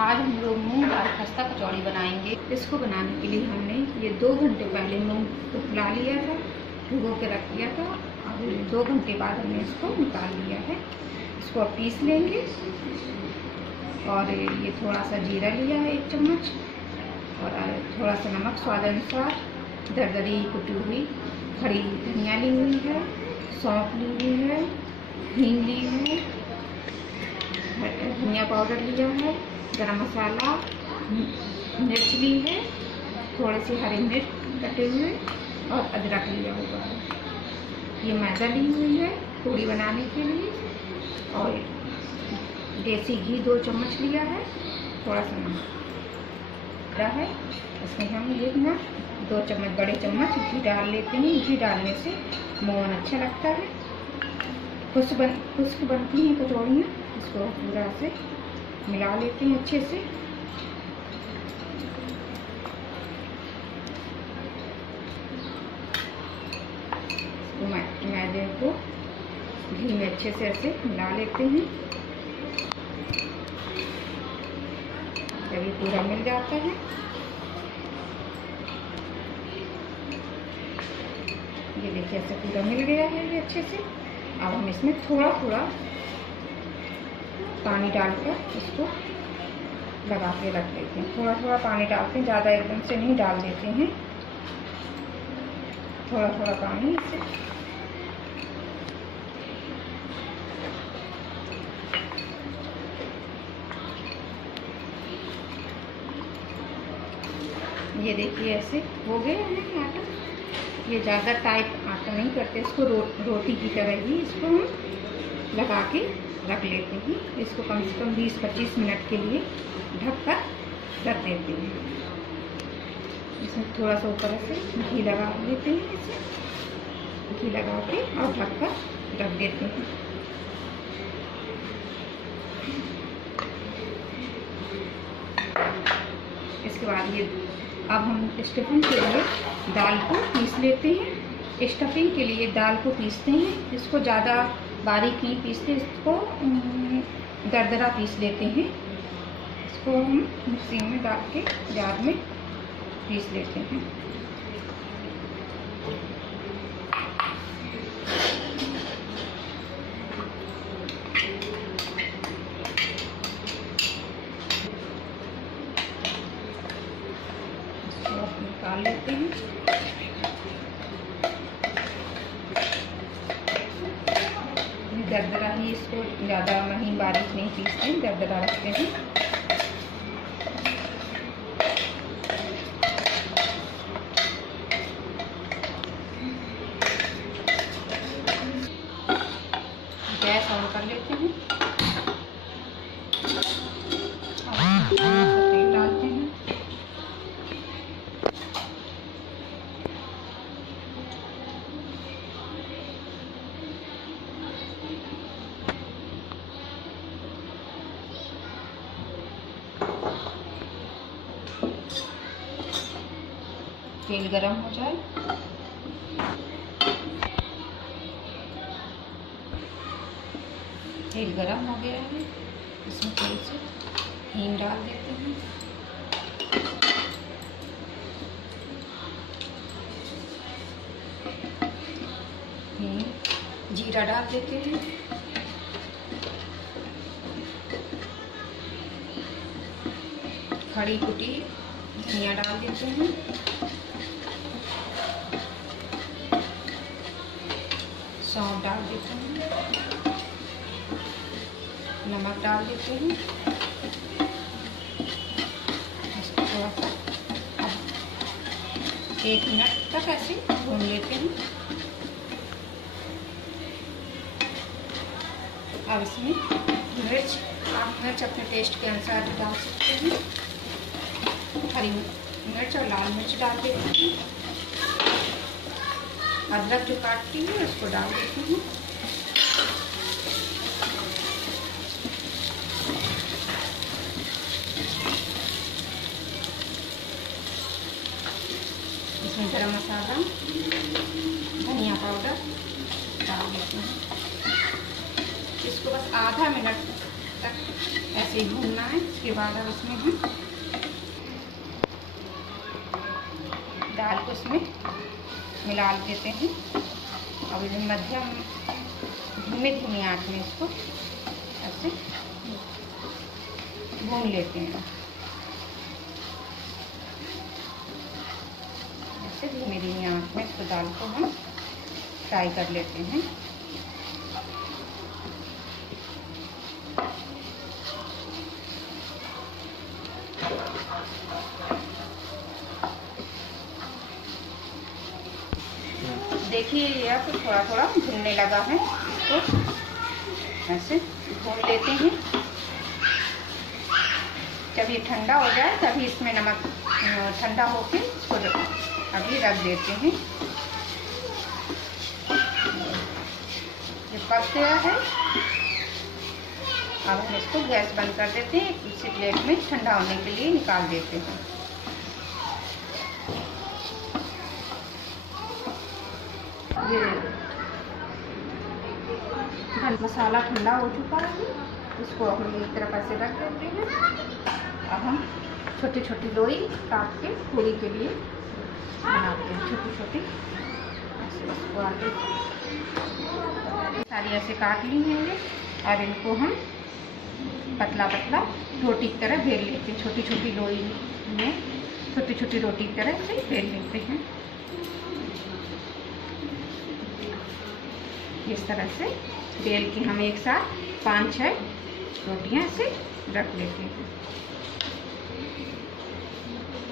आज हम लोग मूंग दाल खस्ता कचौड़ी बनाएंगे। इसको बनाने के लिए हमने ये 2 घंटे पहले मूंग को फुला लिया था, भिगो के रख दिया था और 2 घंटे बाद हमने इसको निकाल लिया है। इसको अब पीस लेंगे। और ये थोड़ा सा जीरा लिया है 1 चम्मच और थोड़ा सा नमक स्वाद अनुसार, दरदरी कुटी हुई खड़ी धनिया ली हुई है, सौंफ ली हुई है, हींग ली है, धनिया पाउडर लिया है, गरम मसाला, मिर्च ली है, थोड़े से हरे मिर्च कटे हुए और अदरक लिया हुआ है। ये मैदा ली हुई है पूड़ी बनाने के लिए और देसी घी 2 चम्मच लिया है, थोड़ा सा नमक है। इसमें हम ये ना 2 चम्मच बड़े चम्मच घी डाल लेते हैं। घी डालने से मोहन अच्छा लगता है, खुश्क बनती हैं कचौड़ियाँ। इसको पूरा से मिला लेते हैं अच्छे से। मैदे को घी में अच्छे से ऐसे मिला लेते हैं। जब ये पूरा मिल जाता है, ये देखिए ऐसे पूरा मिल गया है ये अच्छे से। अब हम इसमें थोड़ा थोड़ा पानी डालकर इसको लगा के रख लेते हैं। थोड़ा थोड़ा पानी डालते हैं, ज़्यादा एकदम से नहीं डाल देते हैं, थोड़ा थोड़ा पानी इससे। ये देखिए ऐसे हो गए हैं आटा। ये ज़्यादा टाइट आटा नहीं करते, इसको रोटी की तरह ही इसको हम लगा के रख लेते हैं। इसको कम से कम 20-25 मिनट के लिए ढक कर रख देते हैं। इसमें थोड़ा सा ऊपर से घी लगा लेते हैं, इसे घी लगा के और ढक कर रख देते हैं। इसके बाद ये अब हम स्टफिंग के लिए दाल को पीस लेते हैं। स्टफिंग के लिए दाल को पीसते हैं, इसको ज़्यादा बारीक नहीं पीसते, इसको दरदरा पीस लेते हैं। इसको हम मिक्सी में डाल के जार में पीस लेते हैं। इसको निकाल लेते हैं। दरदरा ही, इसको ज़्यादा महीन बारीक नहीं पीसते हैं, दरदरा रखते हैं। गैस ऑन कर लेते हैं और तेल डालते हैं। तेल गरम हो जाए, तेल गरम हो गया है, इसमें थोड़ी सी हींग डाल देते हैं। जीरा डाल देते हैं। खड़ी कुटी धनिया डाल देते हैं। सौंफ डाल देते हैं, नमक डाल देते हैं। इसको थोड़ा सा 1 मिनट तक ऐसे भून लेते हैं। अब इसमें मिर्च, आप मिर्च अपने टेस्ट के अनुसार डाल सकते हैं। हरी मिर्च और लाल मिर्च डाल देते हैं। अदरक जो काटती है उसको डाल देती हूँ। इसमें गरम मसाला, धनिया पाउडर डाल देती हूँ। इसको बस आधा मिनट तक ऐसे ही भूनना है। उसके बाद अब इसमें हम दाल को इसमें मिला देते हैं। अब इधर मध्यम धीमी आंच में इसको ऐसे भून लेते हैं। ऐसे धीमी आंच में इसको दाल को हम फ्राई कर लेते हैं। देखिए यह तो थोड़ा थोड़ा भुनने लगा है। इसको ऐसे भून लेते हैं। जब ये ठंडा हो जाए तभी इसमें नमक ठंडा होके इसको अभी रख देते हैं। ये पक गया है। अब हम इसको गैस बंद कर देते हैं। इसी प्लेट में ठंडा होने के लिए निकाल देते हैं। ये मसाला ठंडा हो चुका है। इसको हम एक तरफ ऐसे रख देते हैं। अब हम छोटी छोटी लोई काट के पूरी के लिए बनाते हैं। छोटी छोटी ऐसे इसको आगे सारी ऐसे काट ली हैं और इनको हम पतला पतला रोटी की तरह बेल लेते हैं। छोटी छोटी लोई में छोटी छोटी रोटी की तरह से बेल लेते हैं। इस तरह से बेल के हम एक साथ 5-6 रोटियां ऐसे रख लेते हैं।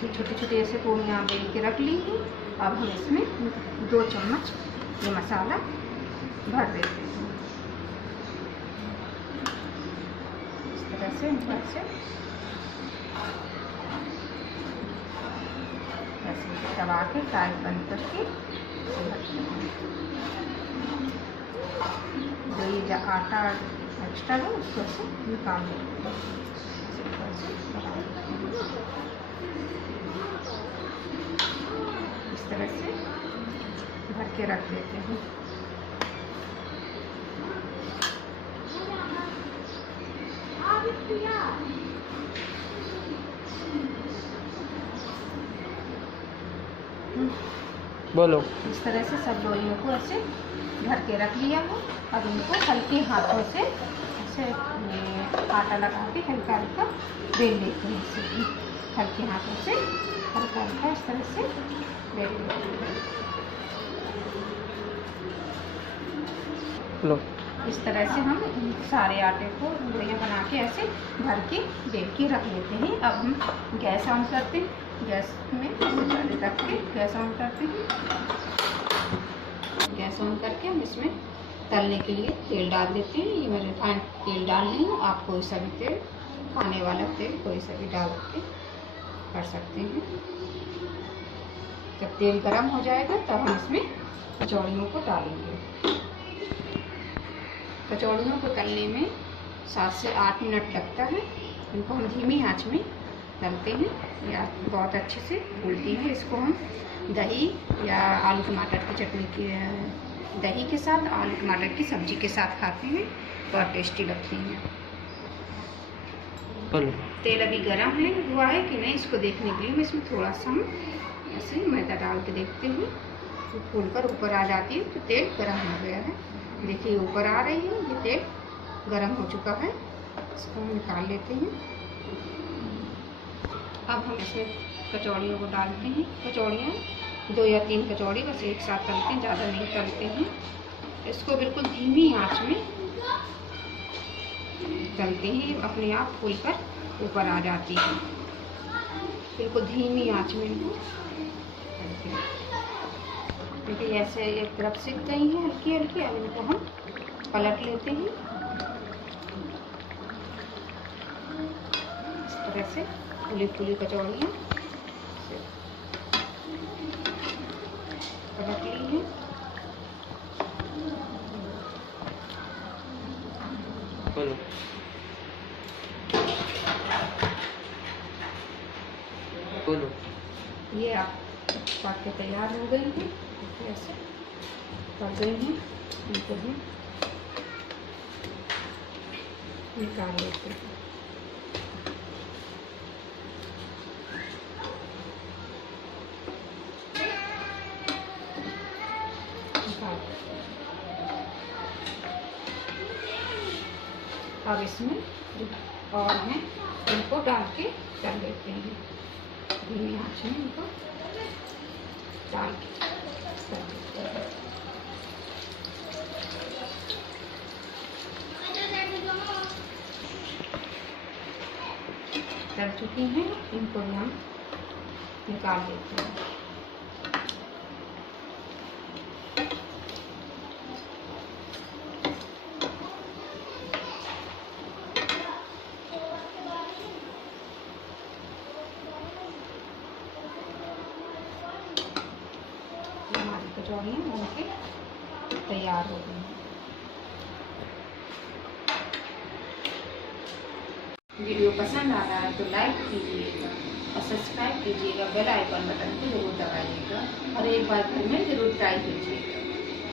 छोटी छोटी ऐसे पूरियाँ बेल के रख ली हैं। अब हम इसमें 2 चम्मच ये मसाला भर देते हैं। इस तरह से ऊपर से ऐसे दबा के फ्राई बंद करके जो ये आटा एक्स्ट्रा है उसको से निकाल देते हैं। इस तरह से भर के रख देते हैं। बोलो। इस तरह से सब लोइयों को ऐसे भर के रख लिया हो। अब इनको हल्के हाथों से ऐसे आटा लगा के हल्का हल्का बेल लेते हैं। इसे हल्के हाथों से हल्का हल्का इस तरह से बेल लेते हैं। लो। इस तरह से हम सारे आटे को लोइयाँ बना के ऐसे भर के बेल के रख लेते हैं। अब हम गैस ऑन करते हैं। गैस में पहले रख के गैस ऑन करते हैं। गैस ऑन करके हम इसमें तलने के लिए तेल डाल देते हैं। ये मैं रिफाइंड तेल डाल रही हूँ। आप कोई सा भी तेल, खाने वाला तेल कोई सा भी डाल के कर सकते हैं। जब तेल गर्म हो जाएगा तब हम इसमें कचौड़ियों को डालेंगे। कचौड़ियों को तलने में 7 से 8 मिनट लगता है। इनको हम धीमी आंच में तलते हैं या बहुत अच्छे से फूलती है। इसको हम दही या आलू टमाटर की चटनी की दही के साथ आलू टमाटर की सब्जी के साथ खाते हैं। बहुत टेस्टी लगती हैं। तेल अभी गर्म हुआ है कि नहीं इसको देखने के लिए मैं इसमें थोड़ा सा हम ऐसे मैदा डाल के देखते हैं। तो फूल कर ऊपर आ जाती है तो तेल गर्म हो गया है। देखिए ऊपर आ रही है। ये तेल गर्म हो चुका है। इसको हम निकाल लेते हैं। अब हम इसमें कचौड़ियों को डालते हैं। कचौड़ियाँ 2 या 3 कचौड़ी बस एक साथ तलते हैं, ज़्यादा नहीं तलते हैं। इसको बिल्कुल धीमी आंच में तलते हैं। अपने आप फूल कर ऊपर आ जाती है। बिल्कुल धीमी आंच में इनको तलते हैं। देखिए ऐसे एक तरफ सिक गई हैं हल्की हल्की। अब इनको हम पलट लेते हैं। इस तरह से फूली फूली कचौड़ियाँ पलट ली हैं। बोलो। ये आप पक के तैयार हो गई हैं। ऐसे पक गई हैं। इनको भी निकाल लेते हैं। अब इसमें और हैं इनको डाल के कर लेते हैं, धीमी आंच में इनको डाल के कर लेते हैं। चल चुकी हैं, इनको हम निकाल लेते हैं। हमारी कचौड़ियाँ बनके तैयार हो गई हैं। वीडियो पसंद आ रहा है तो लाइक कीजिएगा और सब्सक्राइब कीजिएगा, बेल आइकन बटन को जरूर दबाइएगा और एक बार घर में जरूर ट्राई कीजिएगा।